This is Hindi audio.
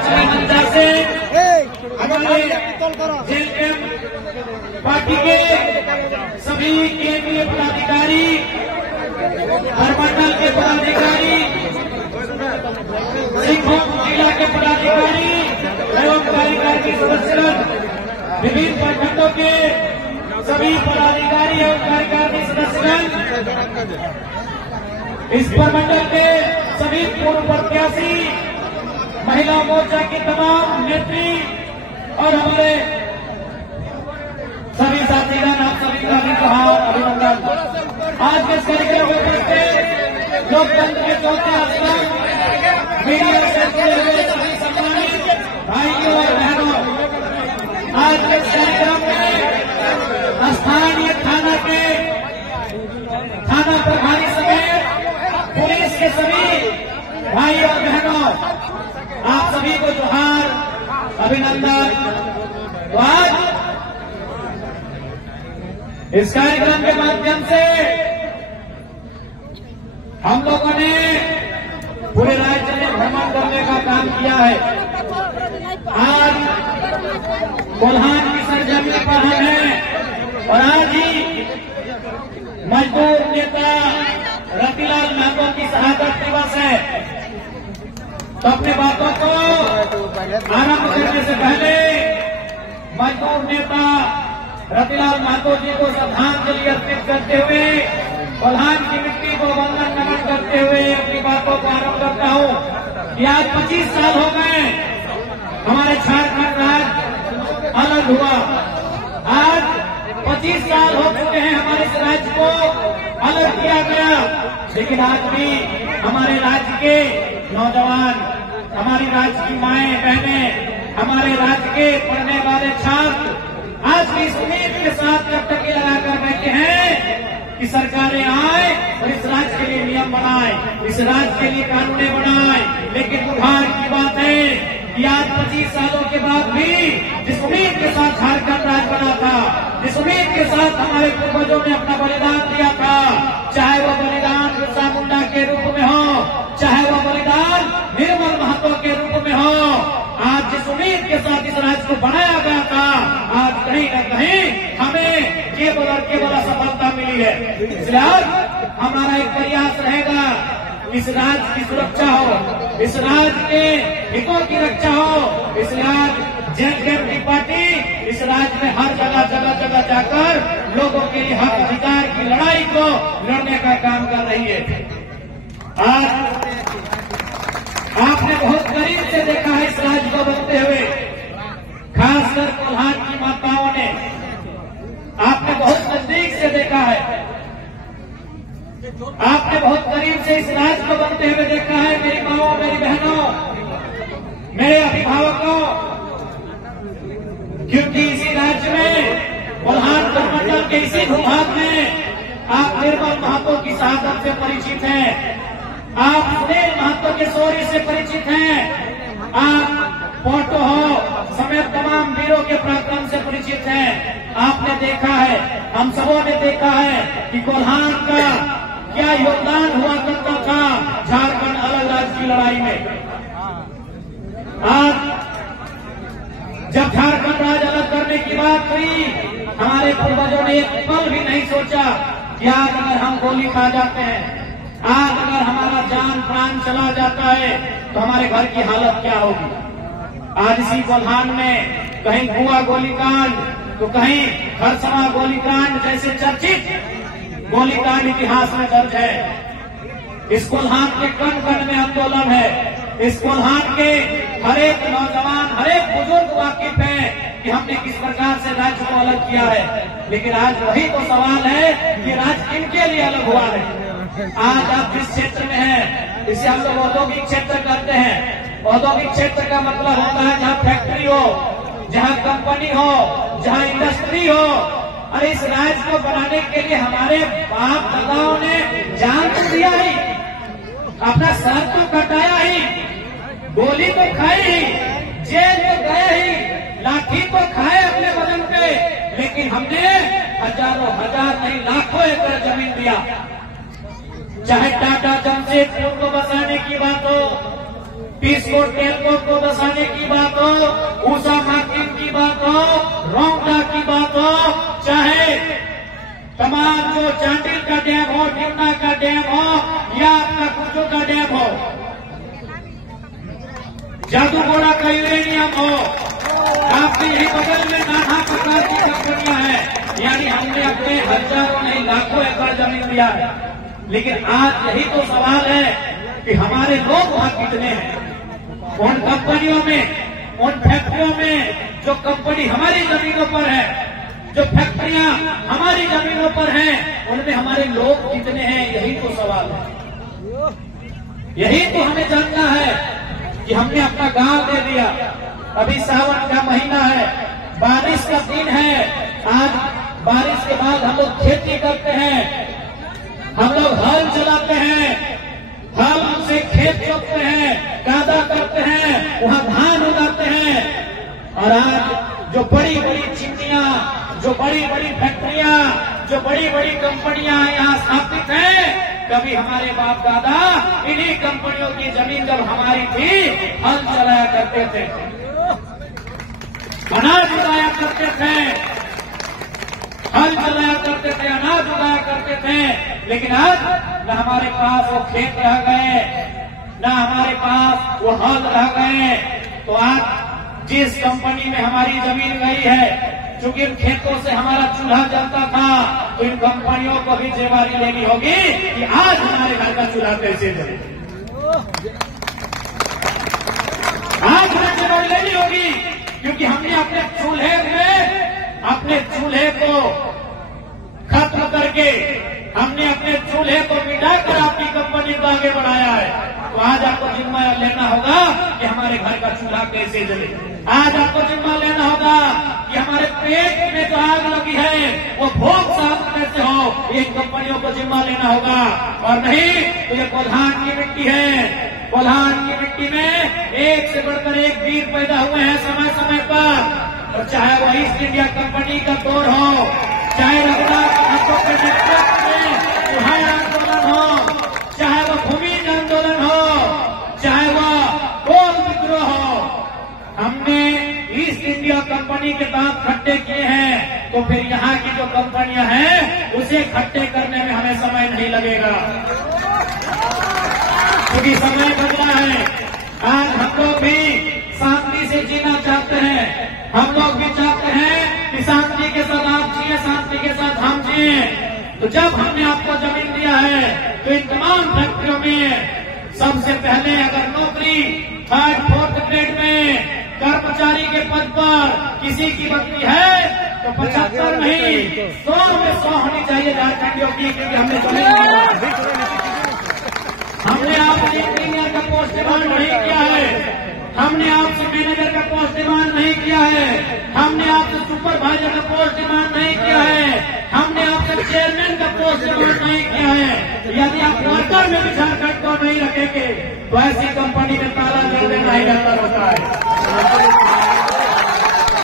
से हमारे जेएलएम पार्टी के सभी केंद्रीय पदाधिकारी, प्रमंडल के पदाधिकारी, सिंहभूम जिला के पदाधिकारी एवं कार्यकारिणी सदस्यगण, विभिन्न प्रखंडों के सभी पदाधिकारी एवं कार्यकारिणी सदस्यगण, इस प्रमंडल के सभी पूर्व प्रत्याशी, महिला मोर्चा की तमाम नेत्री और हमारे सभी साथीगण, आप सभी का भी कहा अभिनंदन। आज के कार्यक्रम में उपस्थित लोकतंत्र के चौथे स्तंभ, मीडिया से जुड़े हुए सभी सम्मानित भाइयों और बहनों, आज के कार्यक्रम में स्थानीय थाना के थाना प्रभारी समेत पुलिस के सभी भाई और बहनों, आप सभी को जोहार, अभिनंदन। तो आज इस कार्यक्रम के माध्यम से हम लोगों ने पूरे राज्य में भ्रमण करने का काम किया है। आज कोल्हान की सरजमी पर हम हैं और आज ही मजदूर नेता रतिलाल महतो की शहादत दिवस है। तो अपने बातों को आरंभ करने से पहले मजदूर नेता रतिलाल महतो जी को श्रद्धांजलि अर्पित करते हुए, कोल्हान की मिट्टी को वंदन नमन करते हुए अपनी बातों को आरंभ करता हूं कि आज 25 साल हो गए हमारे झारखंड राज्य अलग हुआ। आज 25 साल हो चुके हैं हमारे इस राज्य को अलग किया गया, लेकिन आज भी हमारे राज्य के नौजवान, हमारी राज्य की माएं बहनें, हमारे राज्य के पढ़ने वाले छात्र आज भी इस उम्मीद के साथ टकटकी लगाकर बैठे हैं कि सरकारें आए और इस राज्य के लिए नियम बनाए, इस राज्य के लिए कानूनें बनाए। लेकिन दुर्भाग्य की बात है कि आज 25 सालों के बाद भी जिस उम्मीद के साथ झारखंड राज्य बना था, जिस उम्मीद के साथ हमारे पूर्वजों ने अपना बलिदान दिया था, चाहे वो बलिदान बिरसा मुंडा के रूप में हो, चाहे वो बलिदान निर्मल महतो के रूप में हो, आज जिस उम्मीद के साथ इस राज्य को बनाया गया था, आज कहीं न कहीं हमें केवल और केवल असफलता मिली है। इसलिए आज हमारा एक प्रयास रहेगा, इस राज्य की सुरक्षा हो, इस राज्य के हितों की रक्षा हो। इसलिए आज जेएलएम की पार्टी इस राज्य में हर जगह जाकर लोगों के लिए हक अधिकार की लड़ाई को लड़ने का काम कर रही है। आज आपने बहुत करीब से देखा है इस राज्य को बनते हुए, खासकर कोल्हान की माताओं ने आपने बहुत नजदीक से देखा है, आपने बहुत करीब से इस राज्य को बनते हुए देखा है। मेरी माओ, मेरी बहनों, मेरे अभिभावकों, क्योंकि इसी राज्य में कोल्हान प्रमंडल के इसी भूभाग में आप निर्मल महतो की शहादत से परिचित हैं, आप सुनील महतो के शौर्य से परिचित हैं, आप पोटो हो समेत तमाम वीरों के पराक्रम से परिचित हैं। आपने देखा है, हम सबों ने देखा है कि कोल्हान का क्या योगदान हुआ करता था झारखंड अलग राज्य की लड़ाई में। आज जब झारखंड राज्य अलग करने की बात हुई, हमारे पूर्वजों ने एक पल भी नहीं सोचा कि आज अगर हम गोली खा जाते हैं, आज अगर हमारा जान प्राण चला जाता है तो हमारे घर की हालत क्या होगी। आज इसी कोल्हान में कहीं कुआ गोलीकांड तो कहीं खरसमा गोलीकांड जैसे चर्चित गोलीकांड इतिहास में दर्ज है। इस कोल्हान के कण कण में आंदोलन है। इस कोल्हान के हर एक नौजवान, हर एक बुजुर्ग वाकिफ है कि हमने किस प्रकार से राज्य को अलग किया है। लेकिन आज वही तो सवाल है कि राज्य किनके लिए अलग हुआ है। आज आप जिस क्षेत्र में हैं, इसे हम लोग औद्योगिक क्षेत्र कहते हैं। औद्योगिक क्षेत्र का मतलब होता है जहाँ फैक्ट्री हो, जहाँ कंपनी हो, जहाँ इंडस्ट्री हो। और इस राज्य को बनाने के लिए हमारे बाप दादाओं ने जान तो दिया ही, अपना सर तो कटाया ही, गोली तो खाई ही, जेल तो गए ही, लाठी तो खाए अपने बदन पे, लेकिन हमने हजारों हजार नहीं लाखों एकड़ जमीन दिया। चाहे टाटा जमशेदपुर को बसाने की बात हो, पीस को टेलको को बसाने की जादू गोड़ा का यूरेनियम हो, आपके यही बगल में नाना प्रकार की कंपनियां हैं, यानी हमने अपने हजारों नहीं लाखों एकड़ जमीन दिया है। लेकिन आज यही तो सवाल है कि हमारे लोग वहां कितने हैं? उन कंपनियों में, उन फैक्ट्रियों में जो कंपनी हमारी जमीनों पर है, जो फैक्ट्रियां हमारी जमीनों पर हैं, उनमें हमारे लोग कितने हैं? यही तो सवाल है। यही तो हमें जानना है कि हमने अपना गांव दे दिया। अभी सावन का महीना है, बारिश का दिन है। आज बारिश के बाद हम लोग खेती करते हैं, हम लोग हल चलाते हैं, हल से खेत जोतते हैं, कादा करते हैं, वहां धान उगाते हैं। और आज जो बड़ी बड़ी चिमनियां, जो बड़ी बड़ी फैक्ट्रियां, जो बड़ी बड़ी कंपनियां यहाँ स्थापित हैं, कभी हमारे बाप दादा इन्हीं कंपनियों की जमीन जब हमारी थी, हल चलाया करते थे, अनाज उगाया करते थे, हल चलाया करते थे, अनाज उगाया करते थे। लेकिन आज न हमारे पास वो खेत रह गए, न हमारे पास वो हल रह गए। तो आज जिस कंपनी में हमारी जमीन गई है, चूंकि इन खेतों से हमारा चूल्हा जलता था, तो इन कंपनियों को भी जिम्मेदारी लेनी होगी कि आज हमारे घर का चूल्हा कैसे जले। आज हमें जिम्मेदारी लेनी होगी, क्योंकि हमने अपने चूल्हे को खत्म करके, हमने अपने चूल्हे को मिटाकर अपनी कंपनी को आगे बढ़ाया है। तो आज आपको जिम्मा लेना होगा कि हमारे घर का चूल्हा कैसे जले। आज आपको जिम्मा लेना होगा कि हमारे पेट में जो आग लगी है वो भोग साफ कैसे हो। ये कंपनियों को जिम्मा लेना होगा, और नहीं तो ये कोल्हान की मिट्टी है। कोल्हान की मिट्टी में एक से बढ़कर एक वीर पैदा हुए हैं समय समय पर। और चाहे वो ईस्ट इंडिया कंपनी का दौर हो, चाहे रघुनाथ ठाकुर के नेतृत्व में चौहान आंदोलन हो, चाहे वो भूमि आंदोलन हो, चाहे वो कोल विद्रोह हो, हमने ईस्ट इंडिया कंपनी के दांत खट्टे किए हैं। तो फिर यहाँ की जो कंपनियां हैं उसे खट्टे करने में हमें समय नहीं लगेगा, क्योंकि समय बदला है। आज हम लोग भी शांति से जीना चाहते हैं, हम लोग भी चाहते हैं कि शांति के साथ आप जिए, शांति के साथ हम जिए। तो जब हमने आपको जमीन दिया है, तो इन तमाम फैक्ट्रियों में सबसे पहले अगर नौकरी 3rd 4th ग्रेड में कर्मचारी के पद पर किसी की बदली है, तो 75 नहीं 100 में 100 होनी चाहिए झारखंडियों की, क्योंकि हमने आपसे इंजीनियर का पोस्ट डिमांड नहीं किया है, हमने आपसे मैनेजर का पोस्ट डिमांड नहीं किया है, हमने आपसे सुपरवाइजर का पोस्ट डिमांड नहीं किया है, हमने आपसे चेयरमैन का पोस्ट डिमांड नहीं किया है। यदि आप वर्कर में भी झारखंड को नहीं रखेंगे तो ऐसी कंपनी में ताला जड़ देना ही बेहतर होता है।